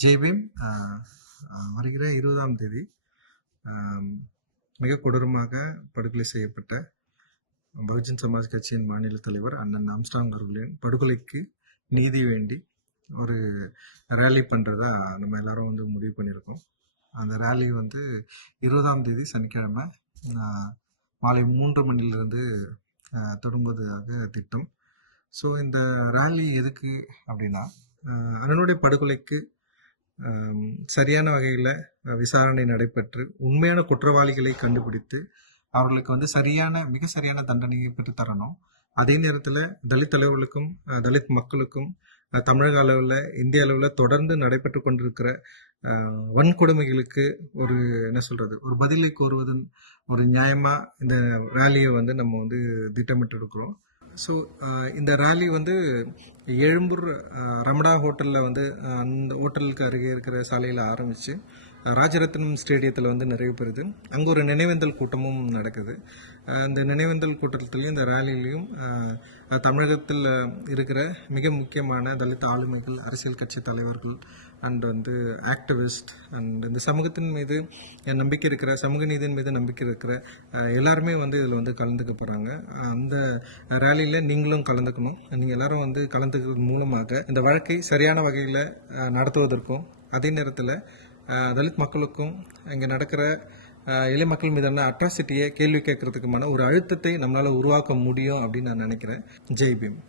ஜெய்பீம் வருகிற இருபதாம் தேதி மிக கொடூரமாக படுகொலை செய்யப்பட்ட பகுஜன் சமாஜ் கட்சியின் மாநில தலைவர் அண்ணன் ஆம்ஸ்டாங் அவர்களின் படுகொலைக்கு நீதி வேண்டி ஒரு ரேலி பண்ணுறதா நம்ம எல்லாரும் வந்து முடிவு பண்ணியிருக்கோம். அந்த ரேலி வந்து இருபதாம் தேதி சனிக்கிழமை மாலை மூன்று மணிலிருந்து தொடங்குவதாக திட்டம். ஸோ இந்த ரேலி எதுக்கு அப்படின்னா அண்ணனுடைய படுகொலைக்கு சரியான வகையில் விசாரணை நடைபெற்று உண்மையான குற்றவாளிகளை கண்டுபிடித்து அவர்களுக்கு வந்து சரியான மிக சரியான தண்டனையை பெற்று தரணும். அதே நேரத்தில் தலித் தலைவர்களுக்கும் தலித் மக்களுக்கும் தமிழக அளவில் இந்திய அளவில் தொடர்ந்து நடைபெற்று கொண்டிருக்கிற வன்கொடுமைகளுக்கு ஒரு என்ன சொல்றது ஒரு பதிலை கோருவதன் ஒரு நியாயமா இந்த ரேலியை வந்து நம்ம வந்து திட்டமிட்டு இருக்கிறோம் ஸோ uh, இந்த ரேலி வந்து எழும்பூர் uh, ரமடா ஹோட்டலில் வந்து அந்த ஹோட்டலுக்கு அருகே இருக்கிற சாலையில் ஆரம்பித்து ராஜரத்னம் ஸ்டேடியத்தில் வந்து நிறைவு பெறுது. அங்கே ஒரு நினைவேந்தல் கூட்டமும் நடக்குது. அந்த நினைவேந்தல் கூட்டத்துலேயும் இந்த ரேலிலையும் தமிழகத்தில் இருக்கிற மிக முக்கியமான தலித் ஆளுமைகள் அரசியல் கட்சி தலைவர்கள் அண்ட் வந்து ஆக்டிவிஸ்ட் அண்ட் இந்த சமூகத்தின் மீது நம்பிக்கை இருக்கிற சமூக நீதியின் மீது நம்பிக்கை இருக்கிற எல்லாருமே வந்து இதில் வந்து கலந்துக்க போகிறாங்க அந்த ரேலியில் நீங்களும் கலந்துக்கணும். நீங்கள் எல்லாரும் வந்து கலந்துக்கிறது மூலமாக இந்த வழக்கை சரியான வகையில் நடத்துவதற்கும் அதே நேரத்தில் தலித் மக்களுக்கும் இங்கே நடக்கிற இளை மக்கள் மீதான அட்ராசிட்டியை கேள்வி கேட்கறதுக்குமான ஒரு அழுத்தத்தை நம்மளால் உருவாக்க முடியும் அப்படின்னு நான் நினைக்கிறேன். ஜெய் பீம்.